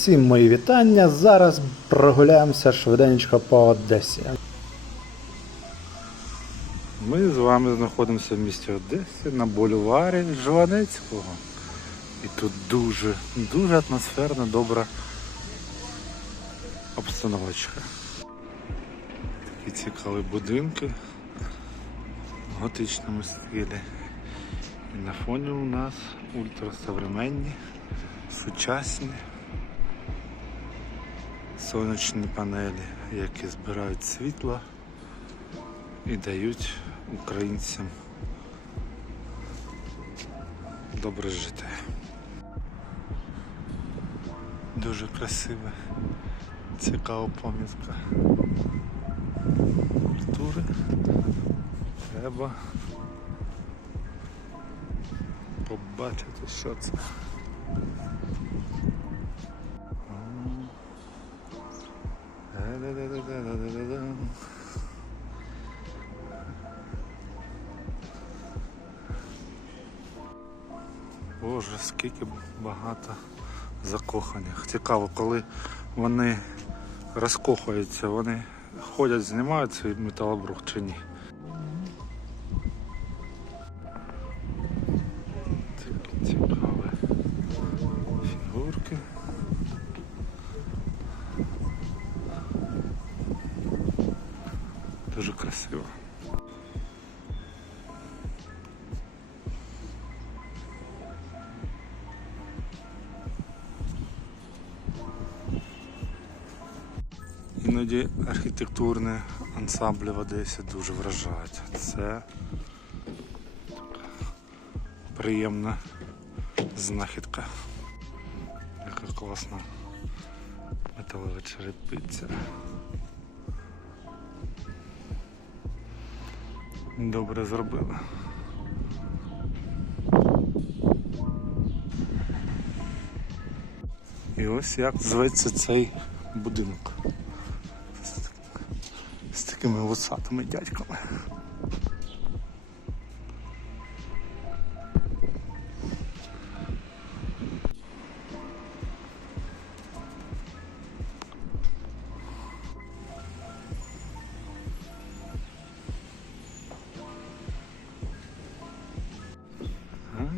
Всім мої вітання. Зараз прогуляємося швиденько по Одесі. Ми з вами знаходимося в місті Одесі на бульварі Жванецького. І тут дуже, дуже атмосферна, добра обстановочка. Такі цікаві будинки в готичному стилі. І на фоні у нас ультрасовременні, сучасні сонячні панелі, які збирають світло і дають українцям добре жити. Дуже красива, цікава пам'ятка культури. Треба побачити, що це. Боже, скільки багато закоханих. Цікаво, коли вони розкохуються, вони ходять, знімають свій металобрух чи ні. Іноді архітектурні ансамблі в Одесі дуже вражають. Це приємна знахідка. Яка класна металева черепиця. Добре зробили. І ось як зветься цей будинок. Такими вусатими дядьками.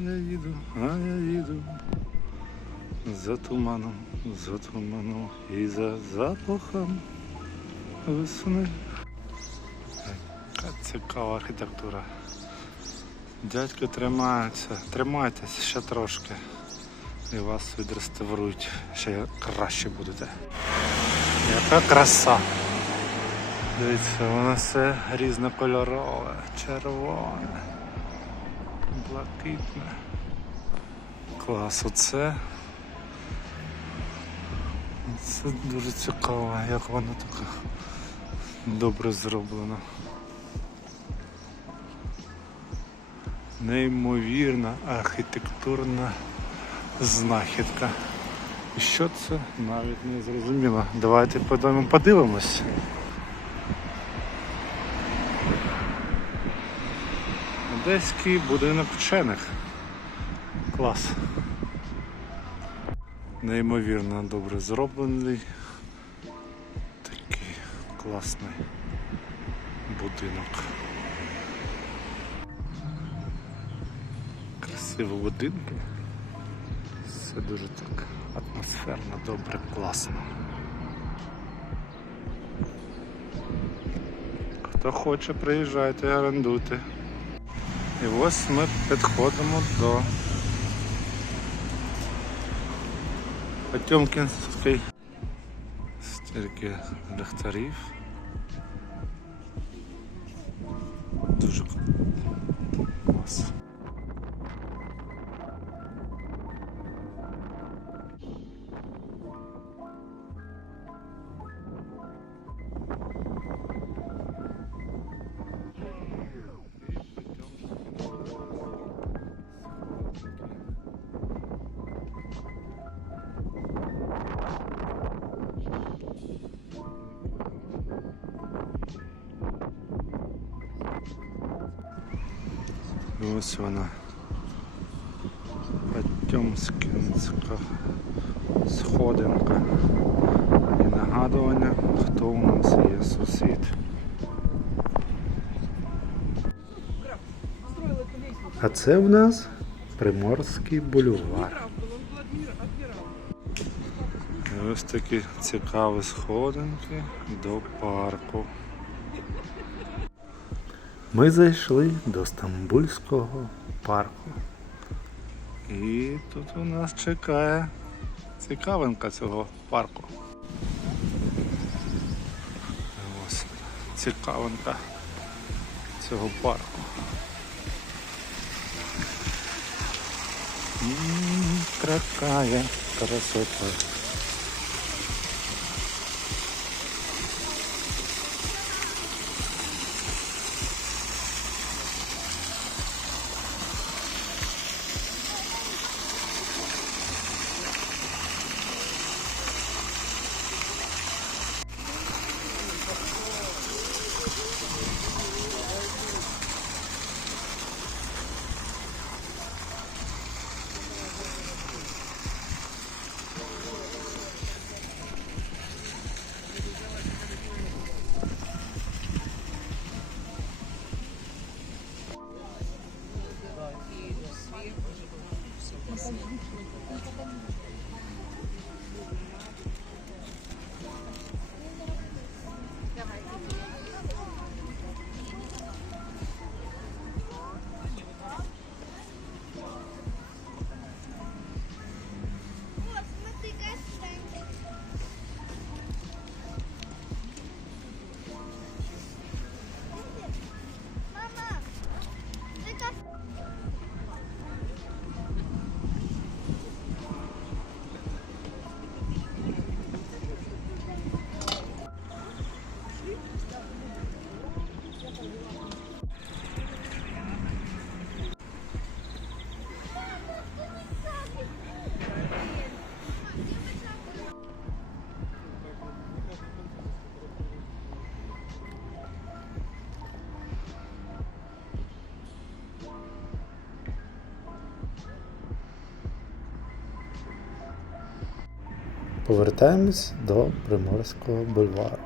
Я їду, а я їду за туманом, за туманом і за запахом весни. Яка цікава архітектура. Дядьки тримаються, тримайтесь ще трошки. І вас відреставрують, ще краще будете. Яка краса. Дивіться, воно все різнокольорове, червоне блакитне. Клас, оце. Це дуже цікаво, як воно так добре зроблено. Неймовірна архітектурна знахідка. Що це навіть не зрозуміло. Давайте подивимось. Одеський будинок вчених. Клас. Неймовірно добре зроблений. Такий класний будинок. Красиві будинки. Все дуже так атмосферно, добре, класно. Хто хоче, приїжджайте, орендуйте. І ось ми підходимо до Потьомкінської стільки ліхтарів. Дуже клас. Ось вона. Потьомкінська сходинка. І нагадування, хто у нас є сусід. А це в нас Приморський бульвар. Ось такі цікаві сходинки до парку. Ми зайшли до Стамбульського парку. І тут у нас чекає цікавинка цього парку. Ось цікавинка цього парку. М, Какая красота. Повертаємось до Приморського бульвару.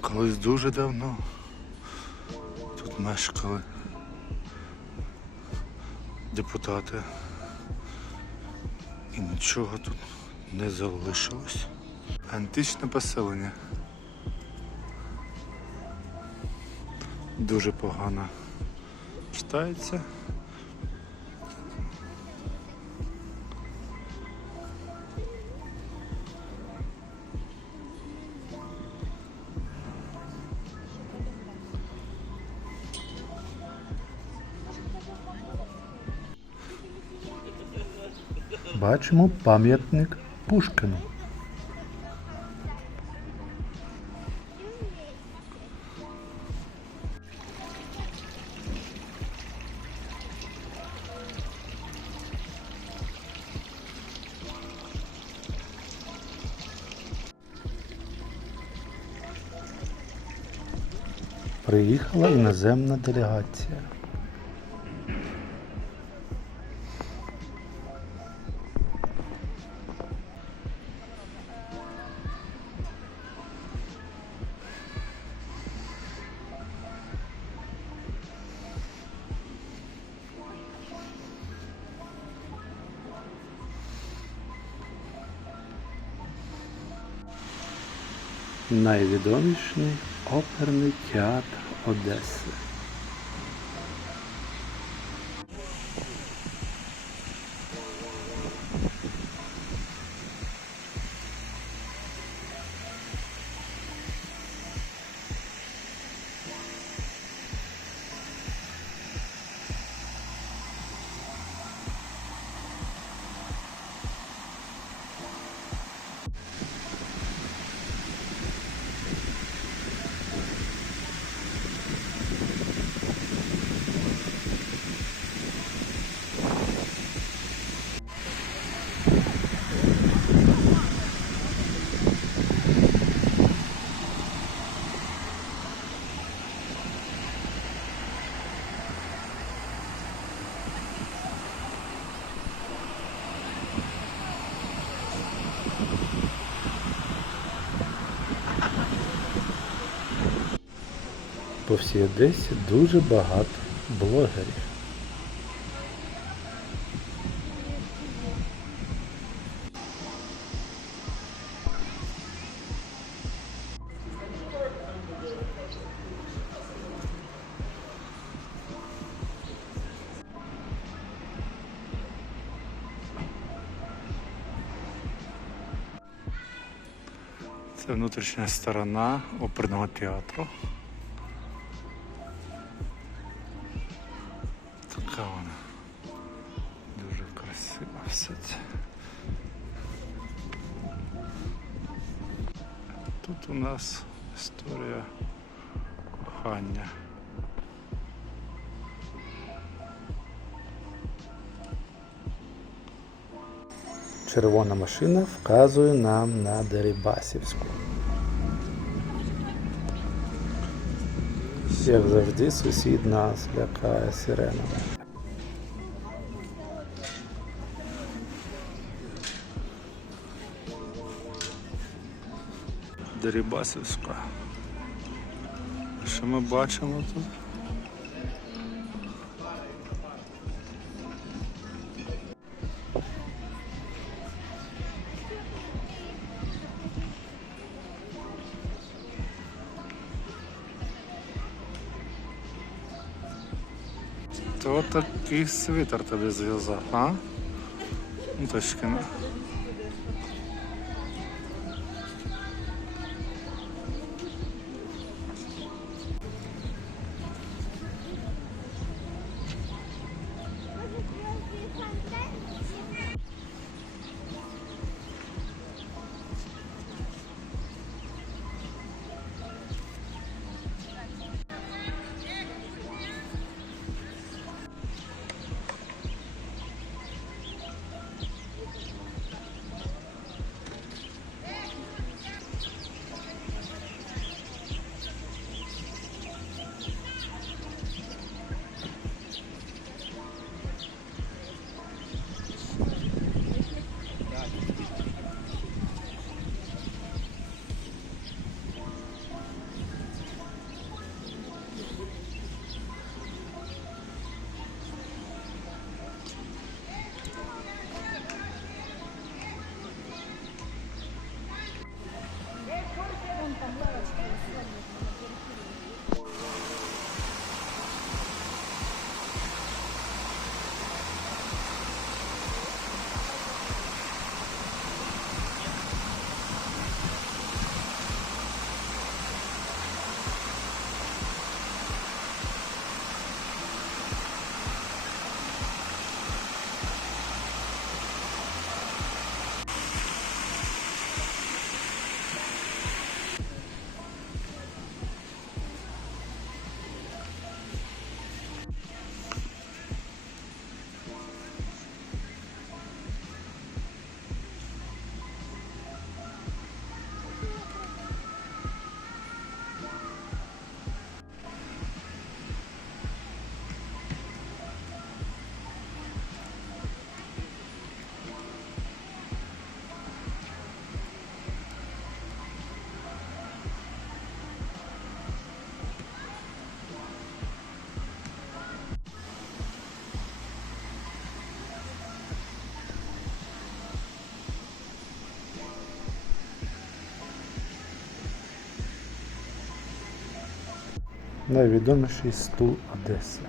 Колись дуже давно тут мешкали депутати. І нічого тут не залишилось. Античне поселення. Дуже погано читається. Бачимо пам'ятник Пушкіну. Приїхала іноземна делегація. Найвідоміший оперний театр Одеси. По всій Одесі дуже багато блогерів. Це внутрішня сторона оперного театру. 10. Тут у нас історія кохання. Червона машина вказує нам на Дерибасівську. Як завжди, сусід нас лякає сиренами. Дерибасівська. Що ми бачимо тут? Хто такий свитер тобі зв'язав, а? Уточкина. Найвідоміший стул Одеси.